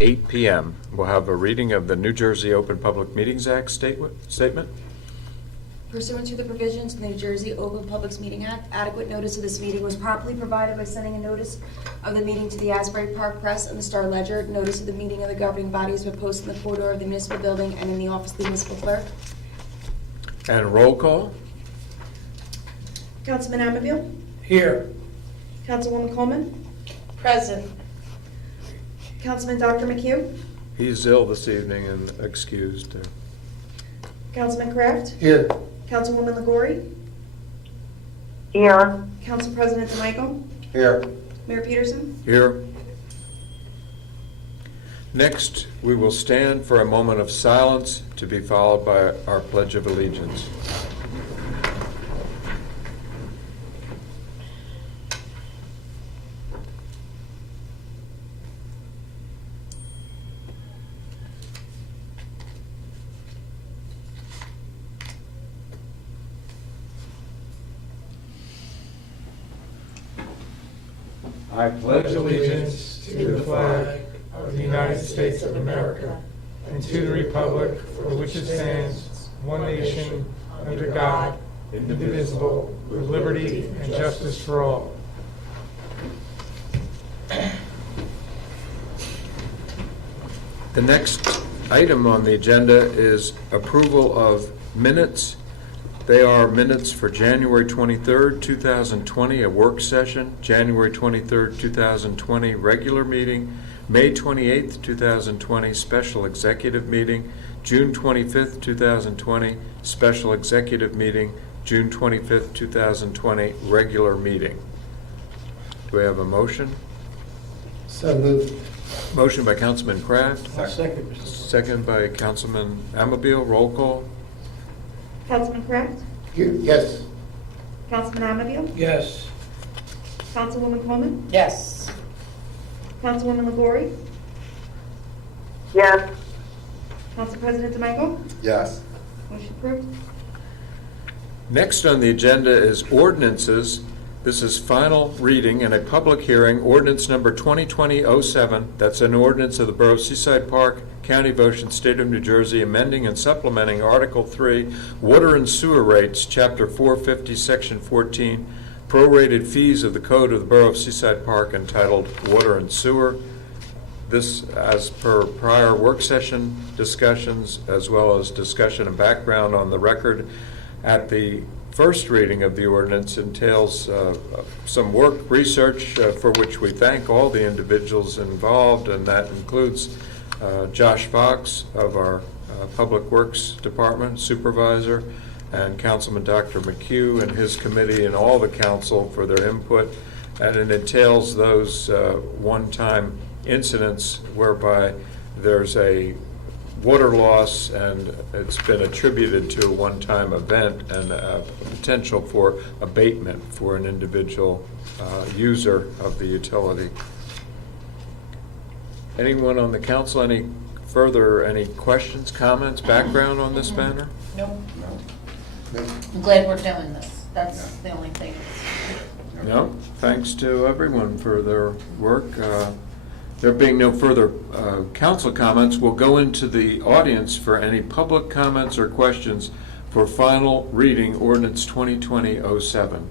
8 p.m. We'll have a reading of the New Jersey Open Public Meetings Act statement. Pursuant to the provisions of the New Jersey Open Public Meeting Act, adequate notice of this meeting was properly provided by sending a notice of the meeting to the Asbury Park Press and the Star Ledger. Notice of the meeting of the governing bodies were posted in the corridor of the municipal building and in the office of the municipal clerk. And roll call. Councilman Ammaville? Here. Councilwoman Coleman? Present. Councilman Dr. McHugh? He's ill this evening and excused. Councilman Kraft? Here. Councilwoman Legori? Here. Council President DeMichael? Here. Mayor Peterson? Here. Next, we will stand for a moment of silence to be followed by our Pledge of Allegiance. I pledge allegiance to the flag of the United States of America and to the republic for which it stands, one nation, under God, indivisible, with liberty and justice for all. The next item on the agenda is approval of minutes. They are minutes for January 23rd, 2020, a work session, January 23rd, 2020, regular meeting, May 28th, 2020, special executive meeting, June 25th, 2020, special executive meeting, June 25th, 2020, regular meeting. Do we have a motion? So moved. Motion by Councilman Kraft, Second. second by Councilman Ammaville. Roll call. Councilman Kraft? Yes. Councilman Ammaville? Yes. Councilwoman Coleman? Yes. Councilwoman Legori? Yes. Council President DeMichael? Yes. Motion approved. Next on the agenda is ordinances. This is final reading and a public hearing. Ordinance number 2020-07. That's an ordinance of the Borough of Seaside Park, County of Ocean, State of New Jersey, amending and supplementing Article 3, Water and Sewer Rates, Chapter 450, Section 14, prorated fees of the Code of the Borough of Seaside Park, entitled Water and Sewer. This, as per prior work session discussions, as well as discussion and background on the record at the first reading of the ordinance, entails some work, research, for which we thank all the individuals involved, and that includes Josh Fox of our Public Works Department, Supervisor, and Councilman Dr. McHugh and his committee and all the council for their input. And it entails those one-time incidents whereby there's a water loss and it's been attributed to a one-time event and a potential for abatement for an individual user of the utility. Anyone on the council, any questions, comments, background on this matter? No. I'm glad we're doing this. That's the only thing. No, thanks to everyone for their work. There being no further council comments, we'll go into the audience for any public comments or questions for final reading ordinance 2020-07.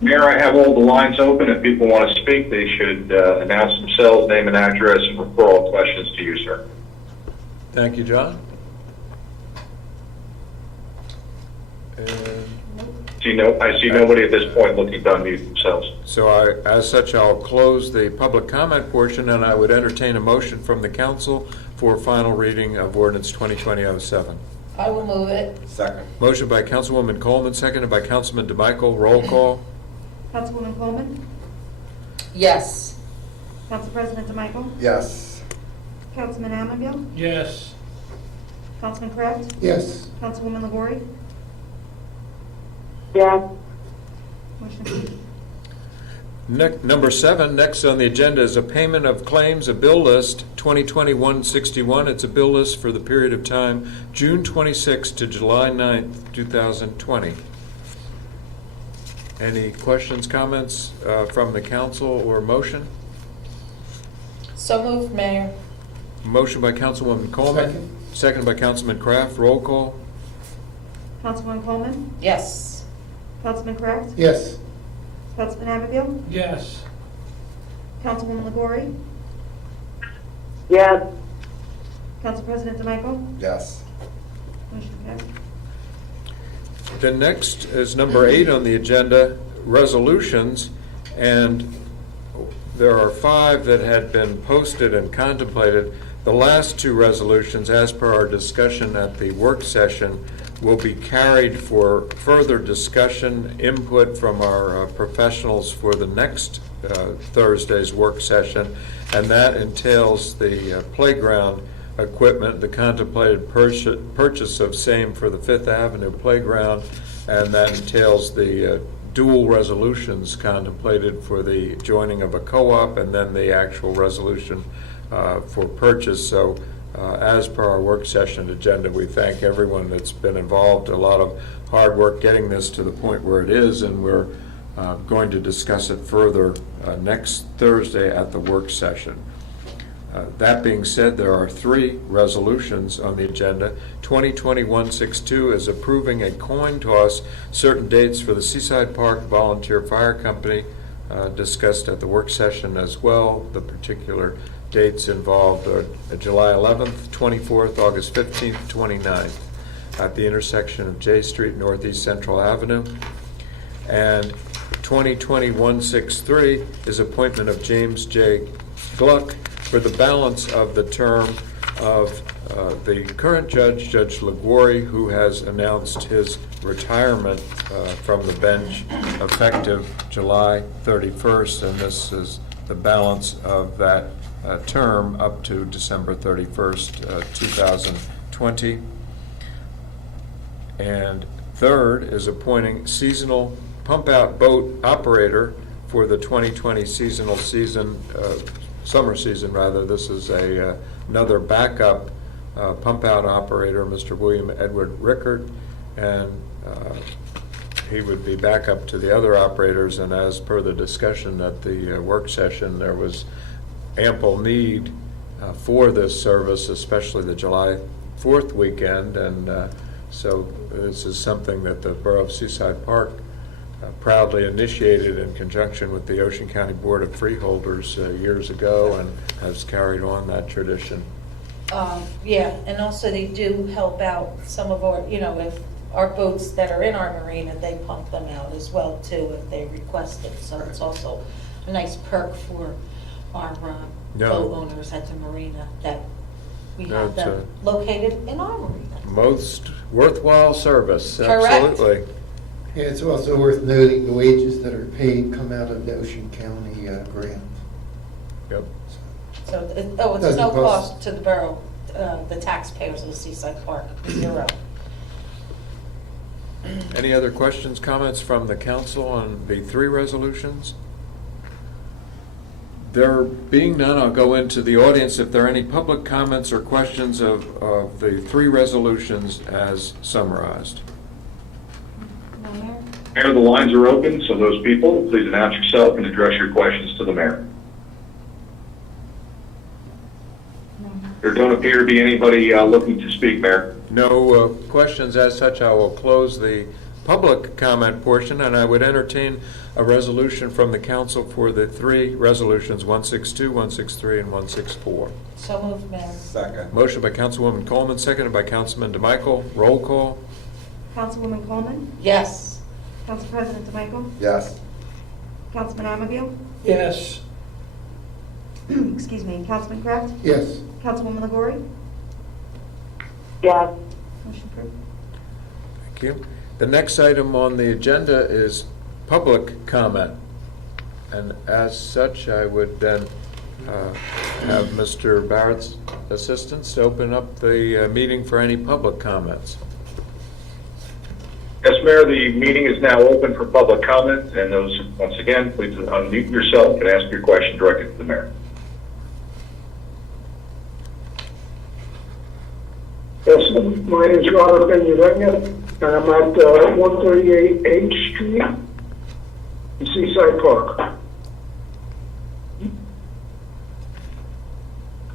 Mayor, I have all the lines open. If people want to speak, they should announce themselves, name and address, and refer all questions to you, sir. Thank you, John. And I see nobody at this point looking to unmute themselves. so as such, I'll close the public comment portion, and I would entertain a motion from the council for final reading of ordinance 2020-07. I will move it. Second. Motion by Councilwoman Coleman, seconded by Councilman DeMichael. Roll call. Councilwoman Coleman? Yes. Council President DeMichael? Yes. Councilman Ammaville? Yes. Councilman Kraft? Yes. Councilwoman Legori? Yes. Motion approved. Number 7, next on the agenda is a payment of claims, a bill list 2020-161. It's a bill list for the period of time June 26th to July 9th, 2020. Any questions, comments from the council or motion? So moved, Mayor. Motion by Councilwoman Coleman. Second. Seconded by Councilman Kraft. Roll call. Councilwoman Coleman, Yes. Councilman Kraft, Yes. Councilman Abigail, Yes. Councilwoman LaBorre, yes, Council President DeMichael, Yes. motion carries. The next is number 8 on the agenda, resolutions, and there are 5 that had been posted and contemplated. The last 2 resolutions, as per our discussion at the work session, will be carried for further discussion, input from our professionals for the next Thursday's work session, and that entails the playground equipment, the contemplated purchase of same for the Fifth Avenue playground, and that entails the dual resolutions contemplated for the joining of a co-op and then the actual resolution for purchase. So as per our work session agenda, we thank everyone that's been involved, a lot of hard work getting this to the point where it is, and we're going to discuss it further next Thursday at the work session. That being said, there are 3 resolutions on the agenda. 2020-162 is approving a coin toss, certain dates for the Seaside Park Volunteer Fire Company, discussed at the work session as well. The particular dates involved are July 11th, 24th, August 15th, 29th, at the intersection of J Street, Northeast Central Avenue. And 2020-163 is appointment of James J. Gluck for the balance of the term of the current judge, Judge Liguori, who has announced his retirement from the bench effective July 31st, and this is the balance of that term up to December 31st, 2020. And third is appointing seasonal pump-out boat operator for the 2020 seasonal season, summer season rather. This is another backup pump-out operator, Mr. William Edward Rickard, and he would be backup to the other operators. And as per the discussion at the work session, there was ample need for this service, especially the July 4th weekend, and so this is something that the Borough of Seaside Park proudly initiated in conjunction with the Ocean County Board of Freeholders years ago, and has carried on that tradition. Yeah, and also they do help out some of our, if our boats that are in our marina, they pump them out as well too if they request it. So it's also a nice perk for our boat owners at the marina that we have them located in our marina. Most worthwhile service, Correct. absolutely. Yeah, it's also worth noting the wages that are paid come out of the Ocean County grant. Yep. So, it's Doesn't no cost- cost to the borough, the taxpayers of Seaside Park, 0. Any other questions, comments from the council on the 3 resolutions? There being none, I'll go into the audience if there are any public comments or questions of the 3 resolutions as summarized. No, Mayor? Mayor, the lines are open, so those people, please announce yourself and address your questions to the mayor. No, Mayor. There don't appear to be anybody looking to speak, Mayor. No questions as such. I will close the public comment portion, and I would entertain a resolution from the council for the 3 resolutions, 162, 163, and 164. So moved, Mayor. Second. Motion by Councilwoman Coleman, seconded by Councilman DeMichael. Roll call. Councilwoman Coleman, Yes. Council President DeMichael, Yes. Councilman Abigail, Yes. excuse me, Councilman Kraft, Yes. Councilwoman LaBorre, yes, motion approved. Thank you. The next item on the agenda is public comment. And as such, I would then have Mr. Barrett's assistance to open up the meeting for any public comments. Yes, Mayor, the meeting is now open for public comment, and those, once again, please unmute yourself and ask your question directly to the mayor. Yes, my name is Robert Benyavenia, and I'm at 138 H Street in Seaside Park.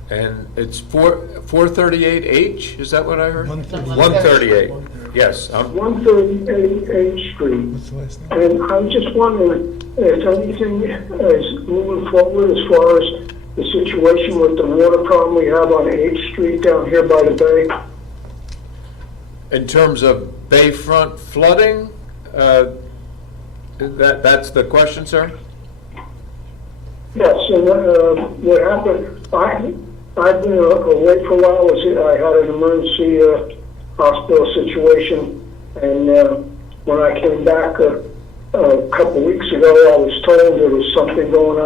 And it's 438H, is that what I heard? 138. 138, yes. 138 H Street. What's the last name? And I'm just wondering if anything is moving forward as far as the situation with the water problem we have on H Street down here by the bay. In terms of bayfront flooding, that's the question, sir? Yes, and what happened, I've been away for a while. I had an emergency hospital situation, and when I came back a couple weeks ago, I was told there was something going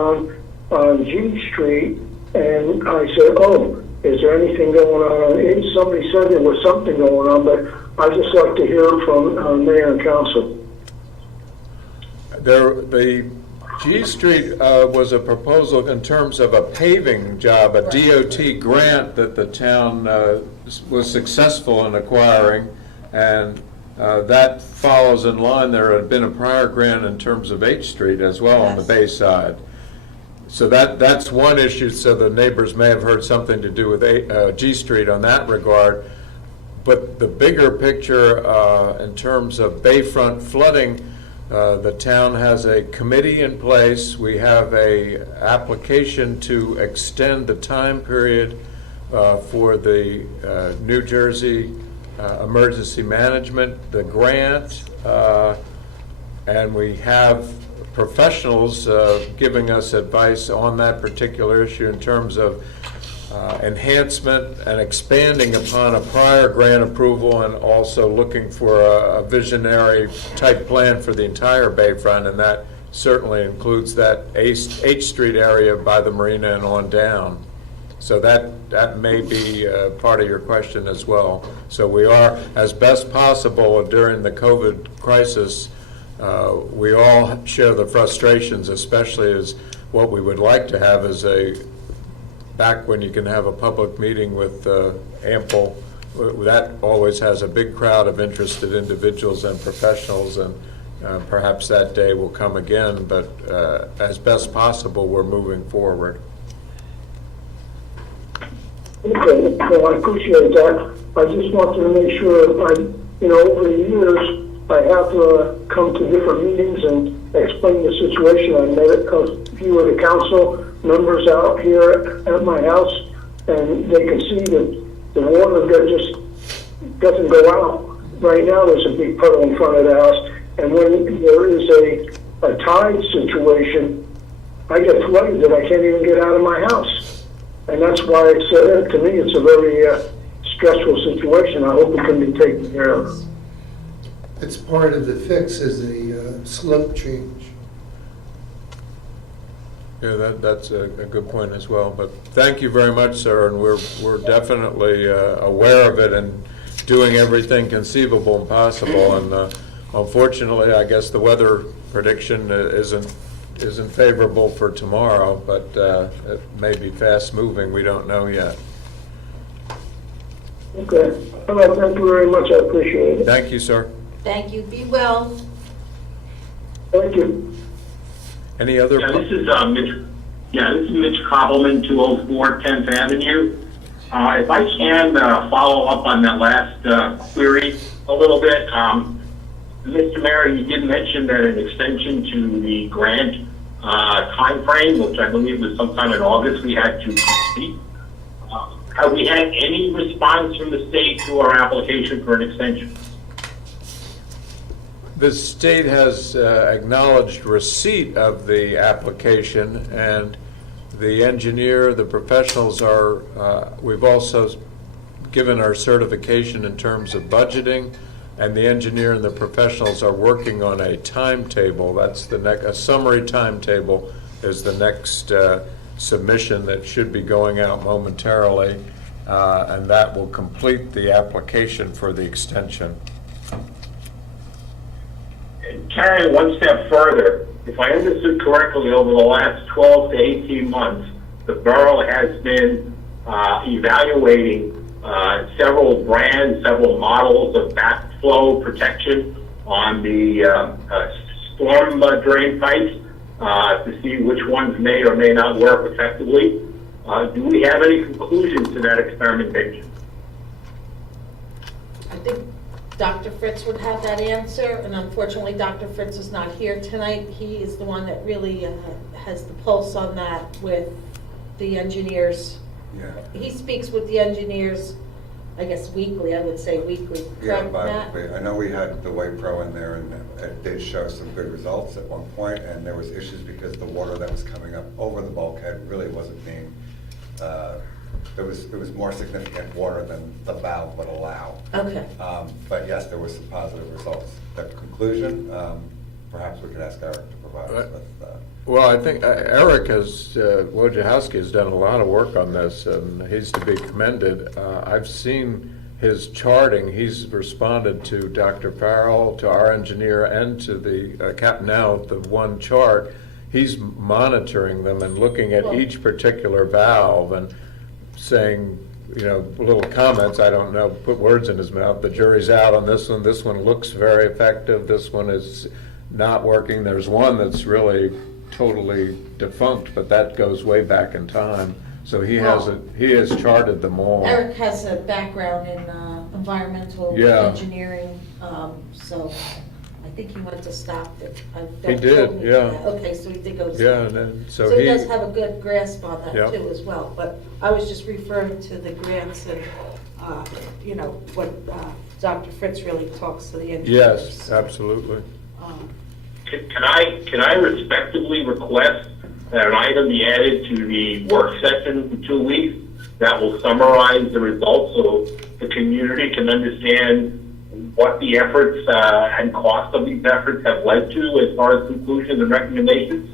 on G Street, and I said, "Oh, is there anything going on?" And somebody said there was something going on, but I'd just like to hear from Mayor and Council. The G Street was a proposal in terms of a paving job, a DOT grant that the town was successful in acquiring, and that follows in line. There had been a prior grant in terms of H Street as well on the bay side. So that's one issue, so the neighbors may have heard something to do with G Street on that regard. But the bigger picture in terms of bayfront flooding, the town has a committee in place. We have a application to extend the time period for the New Jersey Emergency Management, the grant, and we have professionals giving us advice on that particular issue in terms of enhancement and expanding upon a prior grant approval, and also looking for a visionary type plan for the entire bayfront, and that certainly includes that H Street area by the marina and on down. So that may be part of your question as well. So we are, as best possible during the COVID crisis, we all share the frustrations, especially as what we would like to have is back when you can have a public meeting with ample, that always has a big crowd of interested individuals and professionals, and perhaps that day will come again, but as best possible, we're moving forward. Okay, well, I appreciate that. I just wanted to make sure, over the years, I have come to different meetings and explained the situation. I met a few of the council members out here at my house, and they can see that the water that just doesn't go out. Right now, there's a big puddle in front of the house, and when there is a tide situation, I get flooded that I can't even get out of my house. And that's why it's, to me, it's a very stressful situation. I hope it can be taken care of. It's part of the fix is a slope change. Yeah, that's a good point as well. But thank you very much, sir, and we're definitely aware of it and doing everything conceivable and possible. And unfortunately, I guess the weather prediction isn't favorable for tomorrow, but it may be fast moving. We don't know yet. Okay. All right, thank you very much. I appreciate it. Thank you, sir. Thank you, be well. Thank you. Any other? Yeah, this is Mitch. Yeah, this is Mitch Koppelman, 204 10th Avenue. If I can follow up on that last query a little bit, Mr. Mayor, you did mention that an extension to the grant time frame, which I believe was sometime in August, we had to complete. Have we had any response from the state to our application for an extension? The state has acknowledged receipt of the application, and the engineer, the professionals are, we've also given our certification in terms of budgeting, and the engineer and the professionals are working on a timetable. That's a summary timetable is the next submission that should be going out momentarily, and that will complete the application for the extension. Carrying one step further, if I understood correctly, over the last 12 to 18 months, the borough has been evaluating several brands, several models of backflow protection on the storm drain pipes to see which ones may or may not work effectively. Do we have any conclusions to that experimentation? I think Dr. Fritz would have that answer, and unfortunately, Dr. Fritz is not here tonight. He is the one that really has the pulse on that with the engineers. Yeah. He speaks with the engineers, I guess weekly, I would say weekly, Yeah, correct, Matt? but I know we had the White Pro in there, and it did show some good results at one point, and there was issues because the water that was coming up over the bulkhead really wasn't being, it was more significant water than the valve would allow. Okay. But yes, there was some positive results. The conclusion, perhaps we could ask Eric to provide us with. Well, I think Eric Wojciechowski has done a lot of work on this, and he's to be commended. I've seen his charting. He's responded to Dr. Farrell, to our engineer, and to the captain now, the one chart. He's monitoring them and looking at each particular valve and saying, little comments, I don't know, put words in his mouth. The jury's out on this one. This one looks very effective. This one is not working. There's one that's really totally defunct, but that goes way back in time. So he has charted them all. Eric has a background in environmental Yeah. engineering, so I think he went to Stockton. He did, yeah. Okay, so he did go to Yeah, Stockton. and then, So so he does have a good grasp on that Yep. too as well, but I was just referring to the grants and, what Dr. Fritz really talks to the engineers. Yes, absolutely. Can I respectfully request that an item be added to the work session for 2 weeks that will summarize the results so the community can understand what the efforts and cost of these efforts have led to as far as conclusions and recommendations?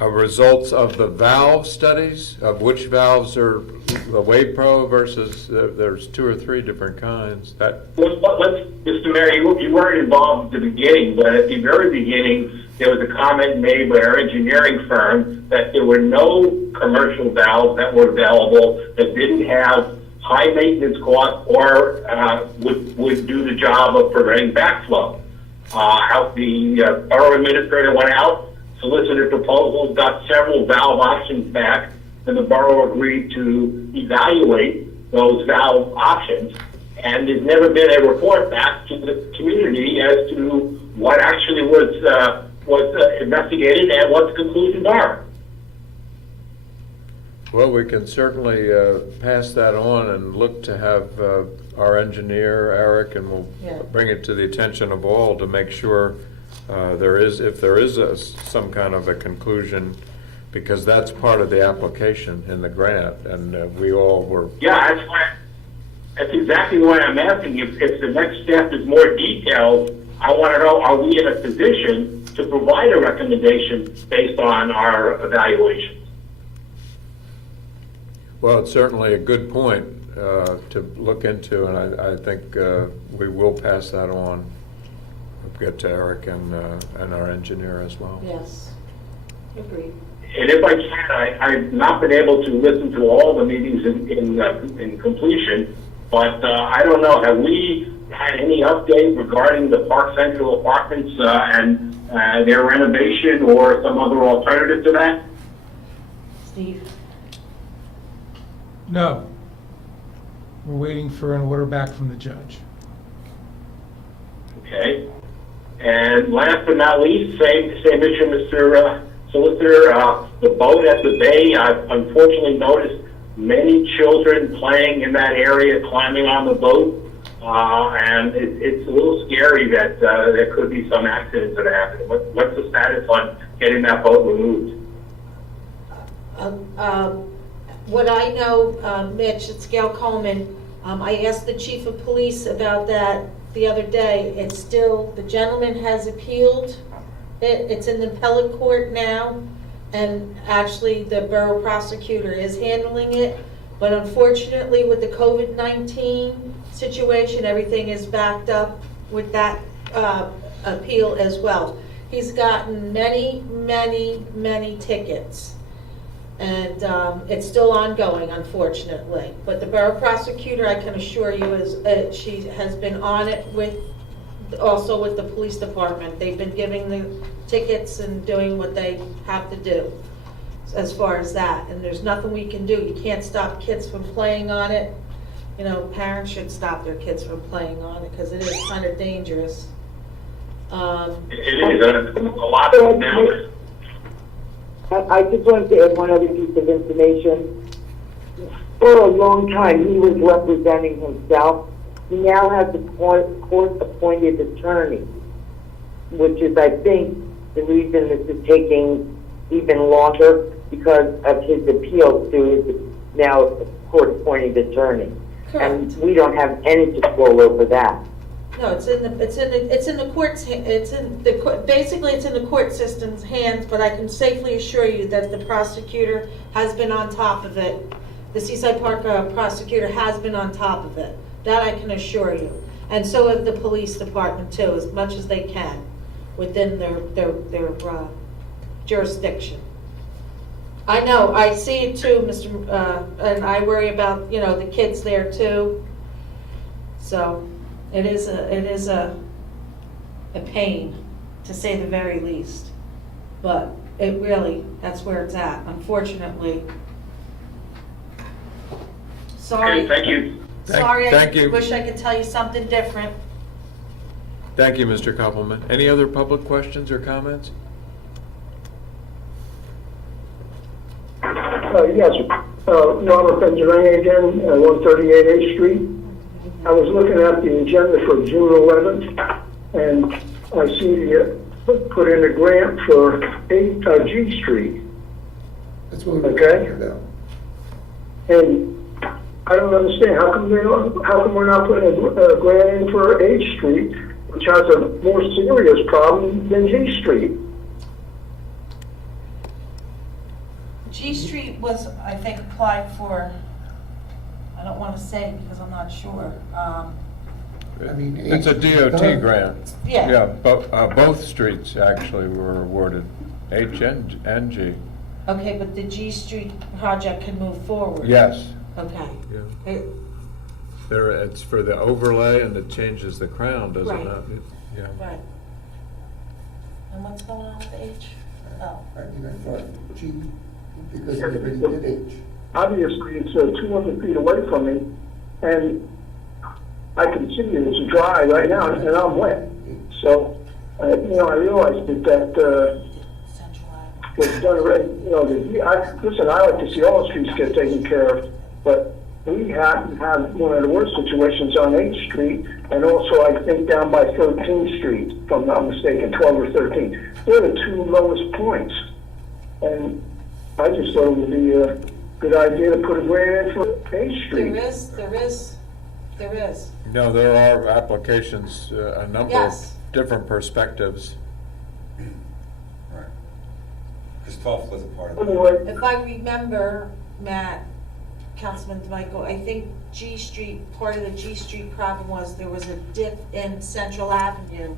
Results of the valve studies, of which valves are the Wade Pro versus, there's 2 or 3 different kinds. Mr. Mayor, you weren't involved at the beginning, but at the very beginning, there was a comment made by our engineering firm that there were no commercial valves that were available that didn't have high maintenance costs or would do the job of preventing backflow. The borough administrator went out, solicited proposals, got several valve options back, and the borough agreed to evaluate those valve options. And there's never been a report back to the community as to what actually was investigated and what the conclusions are. Well, we can certainly pass that on and look to have our engineer, Eric, and we'll bring it to the attention of all to make sure if there is some kind of a conclusion, because that's part of the application in the grant, and we all were. Yeah, that's exactly why I'm asking. If the next step is more detailed, I want to know, are we in a position to provide a recommendation based on our evaluation? Well, it's certainly a good point to look into, and I think we will pass that on. We'll get to Eric and our engineer as well. Yes, agreed. And if I can, I've not been able to listen to all the meetings in completion, but I don't know, have we had any update regarding the Park Central apartments and their renovation or some other alternative to that? Steve? No. We're waiting for an order back from the judge. Okay. And last but not least, same issue, Mr. Solicitor, the boat at the bay. I've unfortunately noticed many children playing in that area, climbing on the boat, and it's a little scary that there could be some accidents that happen. What's the status on getting that boat removed? What I know, Mitch, it's Gail Coleman, I asked the chief of police about that the other day. It's still, the gentleman has appealed it. It's in the appellate court now, and actually the borough prosecutor is handling it. But unfortunately, with the COVID-19 situation, everything is backed up with that appeal as well. He's gotten many, many, many tickets. And it's still ongoing, unfortunately. But the borough prosecutor, I can assure you, she has been on it also with the police department. They've been giving the tickets and doing what they have to do. as far as that, and there's nothing we can do. You can't stop kids from playing on it. You know, parents should stop their kids from playing on it, because it is kind of dangerous. It is a lot of now. I just wanted to add one other piece of information. For a long time, he was representing himself. He now has a court-appointed attorney, which is, I think, the reason this is taking even longer, because of his appeal to his now court-appointed attorney. Correct. And we don't have any control over that. No, it's in the court's, basically it's in the court system's hands, but I can safely assure you that the prosecutor has been on top of it. The Seaside Park prosecutor has been on top of it. That I can assure you. And so have the police department too, as much as they can, within their jurisdiction. I know, I see it too, and I worry about, you know, the kids there too. So, it is a pain, to say the very least. But it really, that's where it's at, unfortunately. Sorry. Okay, thank you. Sorry, Thank I you. wish I could tell you something different. Thank you, Mr. Koppelman. Any other public questions or comments? Yes, Robert Benjamin again, 138 8th Street. I was looking at the agenda for June 11th, and I see you put in a grant for G Street. That's what we're Okay. talking about. And I don't understand, how come we're not putting a grant in for H Street, which has a more serious problem than G Street? G Street was, I think, applied for, I don't want to say because I'm not sure. I mean, It's a DOT grant. Yeah. Yeah, both streets actually were awarded, H and G. Okay, but the G Street project can move forward? Yes. Okay. Yeah. It- It's for the overlay and it changes the crown, does it Right. not? Yeah. Right. And what's going on with the H? Oh. I mean, I thought G, because everything did H. Obviously, it's 200 feet away from me, and I can see it's dry right now, and I'm wet. So, I realized that Central Avenue. was done already. Listen, I like to see all the streets get taken care of, but we have one of the worst situations on 8th Street, and also I think down by 13th Street, if I'm not mistaken, 12 or 13. They're the two lowest points, and I just thought it would be a good idea to put a grant in for 8th Street. There is. No, there are applications, a number Yes. of different perspectives. Right. Because 12th was a part of it. Anyway, If I remember, Matt, Councilman DeMichael, I think G Street, part of the G Street problem was there was a dip in Central Avenue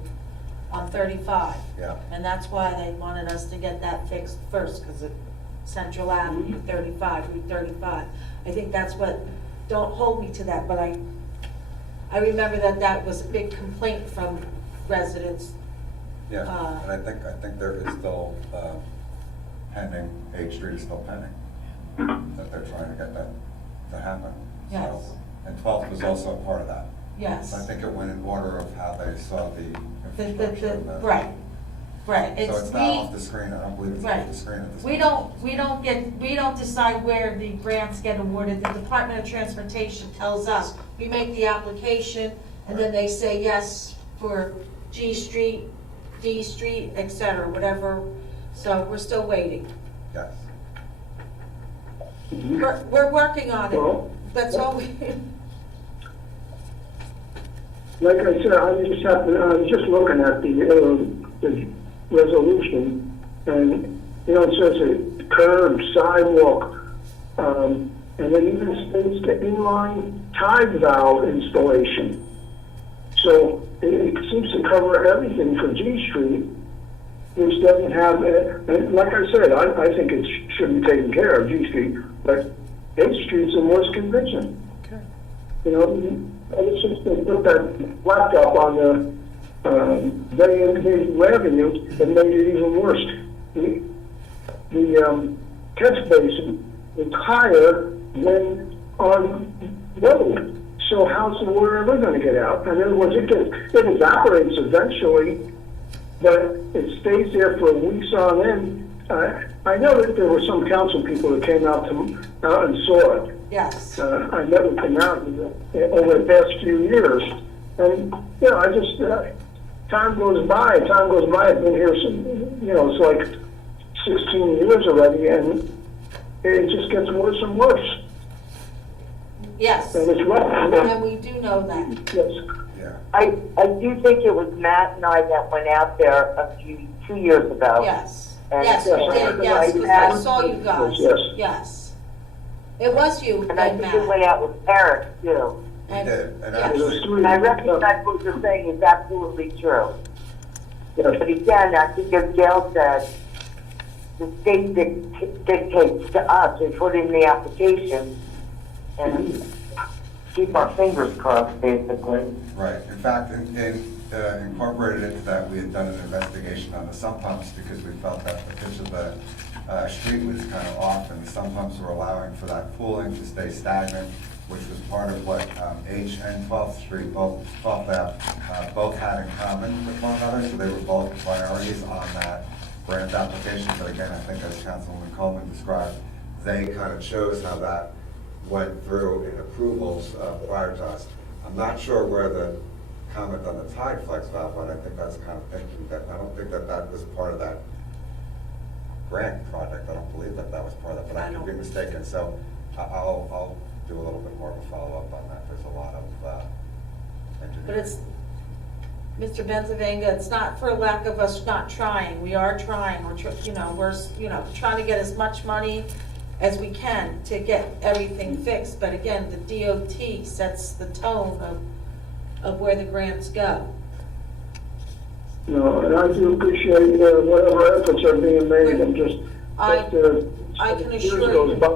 on 35. Yeah. And that's why they wanted us to get that fixed first, because of Central Avenue, 35, Route 35. I think that's what, don't hold me to that, but I remember that was a big complaint from residents. Yeah, and I think there is still pending, H Street is still pending, that they're trying to get that to happen. Yes. So, and 12th was also a part of that. Yes. So I think it went in order of how they saw the infrastructure. and the- Right. So it's not off the screen, I don't believe it's off the screen at this point. We don't decide where the grants get awarded. The Department of Transportation tells us. We make the application, and then they say yes for G Street, D Street, et cetera, whatever. So we're still waiting. Yes. We're working on Well- it. That's all we, like I said, I was just looking at the resolution, and, it says a curb, sidewalk, and it even states the inline tide valve installation. So it seems to cover everything for G Street, which doesn't have, and like I said, I think it should be taken care of, G Street, but H Street's in worse condition. Okay. It's just they put that blacktop on the Bay Avenue and made it even worse. The catch basin is higher than our road. So how's the water ever gonna get out? In other words, it evaporates eventually, but it stays there for weeks on end. I know that there were some council people that came out and saw it. Yes. I met with them out over the past few years. And, you know, I just, time goes by. I've been here it's like 16 years already, and it just gets worse and worse. Yes. And it's rough. And we do know that. Yes. Yeah. I do think it was Matt and I that went out there 2 years ago. Yes. And- Yes, we did, yes, because I saw you guys. Yes. Yes. It was you And I and think it went Matt. out with Eric too. We And- did, and yes. It was three. And I recognize what you're saying is absolutely true. But again, I think as Gail said, the state dictates to us, we put in the application and keep our fingers crossed, basically. Right, in fact, incorporated into that, we had done an investigation on the sump pumps because we felt that the pitch of the street was kind of off, and the sump pumps were allowing for that pooling to stay stagnant, which was part of what H and 12th Street, both had in common with one another, so they were both priorities on that grant application. But again, I think as Councilwoman Coleman described, they kind of chose how that went through in approvals prior to us. I'm not sure where the comment on the tide flex valve, but I think that's kind of thinking that, I don't think that that was part of that grant project. I don't believe that that was part of that, but I could be mistaken. So I'll do a little bit more of a follow-up on that. There's a lot of engineering. But it's, Mr. Benzavanga, it's not for lack of us not trying. We are trying. We're trying to get as much money as we can to get everything fixed. But again, the DOT sets the tone of where the grants go. No, and I do appreciate whatever efforts are being made, and just, I can years assure goes you. by,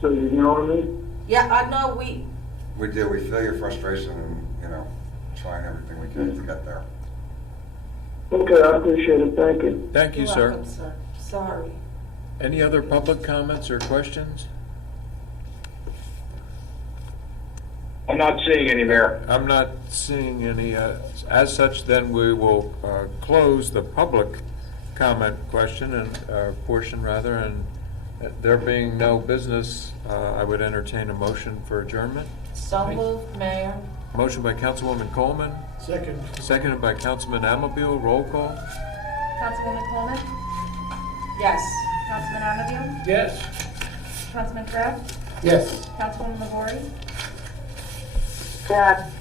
so you know what I mean? Yeah, I know we do. We feel your frustration and, trying everything we can to get there. Okay, I appreciate it, thank you. Thank you, You're sir. welcome, sir. Sorry. Any other public comments or questions? I'm not seeing any, Mayor. I'm not seeing any. As such, then we will close the public comment portion, and there being no business, I would entertain a motion for adjournment. So moved, Mayor. Motion by Councilwoman Coleman, Second. seconded by Councilman Amabile. Roll call. Councilwoman Coleman, Yes. Councilman Amador, Yes. Councilman Kraft, Yes. Councilwoman LaVori, Dad,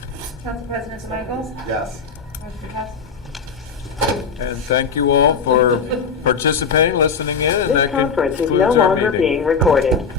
Council President Michaels, Yes. motion passes. And thank you all for participating, listening in, and this that conference is no concludes our longer meeting. being recorded.